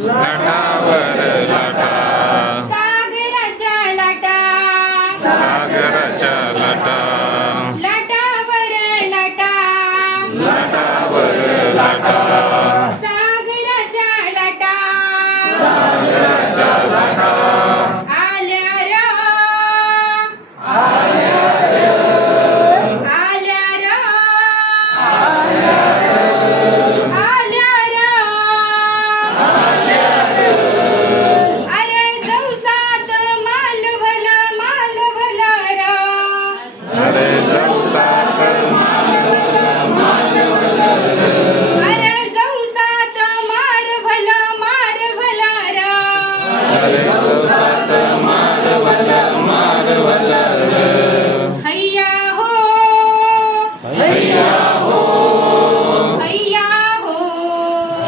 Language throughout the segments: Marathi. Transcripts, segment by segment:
लाटावर लाटा सागराच्या लाटा सागराच्या लाटा लाटावर लाटा लाटावर लाटा सागराच्या लाटा सागराच्या लाटा आल्या र अरे जवसात मालवल मालवल र अरे जवसात अरे जवसात मारभल मारभल र अरे जवसात मारवल मारवल हैया हो हैया हो हैया हो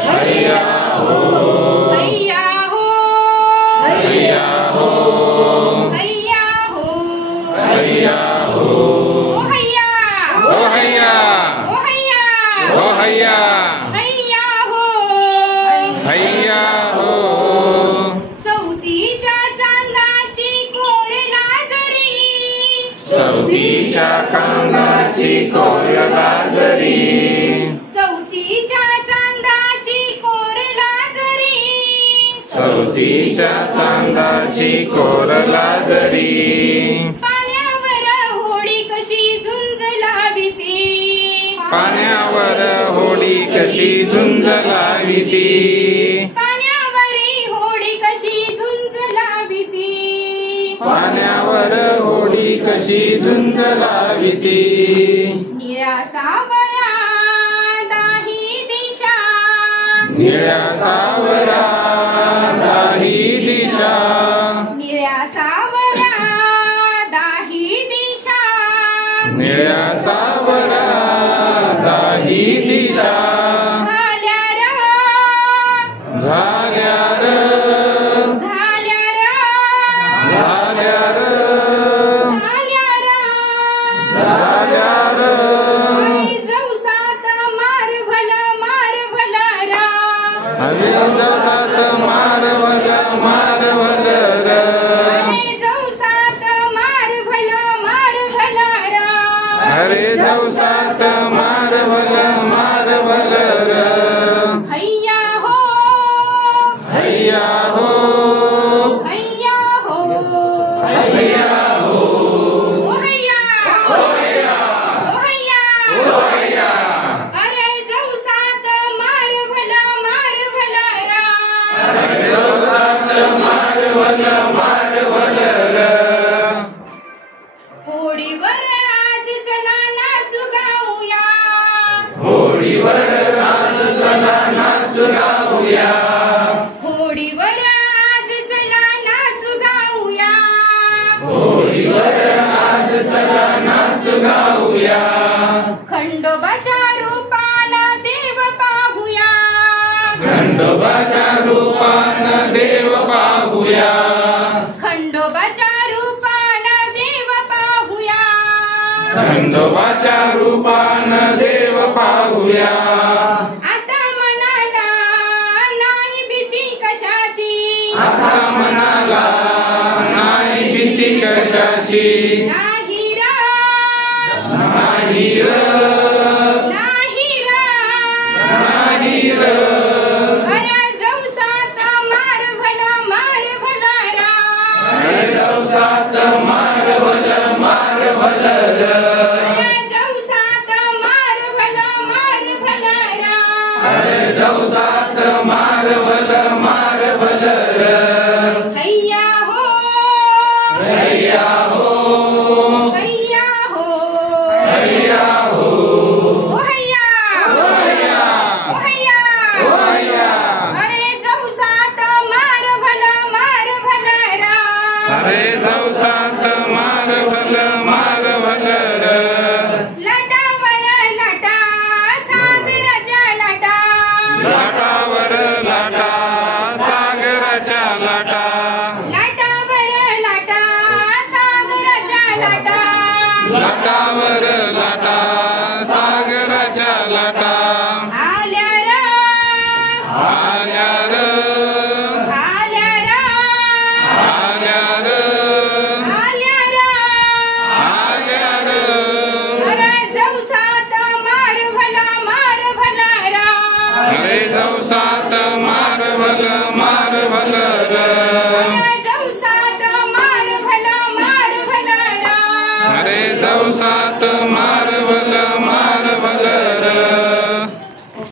हैया हो हैया हो हैया हो हैया हो हैया हो ओ हैया ओ हैया ओ हैया ओ हैया हैया हो हैया हो चौथीच्या चांदाची कोरला जरी चौथीच्या कांदाची कोर लाजरी चौथीच्या चांदाची कोरला जरी चौथीच्या चांदाची कोर लाजरी पाण्यावर होडी कशी झुंज लाविती पाण्यावर होडी कशी झुंज लाविती पाण्यावरी होडी कशी झुंज लाविती पाण्यावर होडी कशी झुंज लाविती निळ्या सावळा दाही दिशा निळ्या सावरा दाही दिशा निळ्या सावळा दाही दिशा निळ्या सावरा दाही दिशा झाल्या र झाल्या र झाल्या र झाल्या र झाल्या र झाल्या र आई जवसात मारभल मारभल र अरे जवसात मारवल मारवल र अरे जवसात मारभल मारभल र अरे जवसात मारवल मारवल र हैया हो हैया हो हैया हो हैया हो ओ हैया ओ हैया ओ हैया ओ हैया अरे जवसात मारभल मारभल र अरे जवसात मारवल मारवल र होडीवर आज चला नाचू गाऊया होडीवर आज चला नाचू गाऊया होडीवर आज चला नाचू गाऊया होडीवर आज चला नाचू गाऊया खंडोबाच्या रूपान देव पाहूया खंडोबाच्या रूपान देव पाहूया खंडोबाच्या रूपान देव पाहूया खंडोबाच्या रूपान देव पाहूया आता मनाला नाही भीती कशाची आता मनाला नाही भीती कशाची नाही र नाही र नाही र नाही र अरे जवसात मारभल मारभल र अरे जवसात मारवल मारवल र अरे जवसात मारभल मारभल र अरे जवसात मारवल मारवल र हैया हो हैया हो हैया हो हैया हो ओ हैया ओ हैया ओ हैया ओ हैया अरे जवसात मारभल मारभल र अरे जवसात मारवल मारवल र लाटावर लाटा सागराच्या लाटा लाटावर लाटा अरे जाऊ सात मार भल र अरे जाऊ सात मार भला र अरे जाऊ सात मार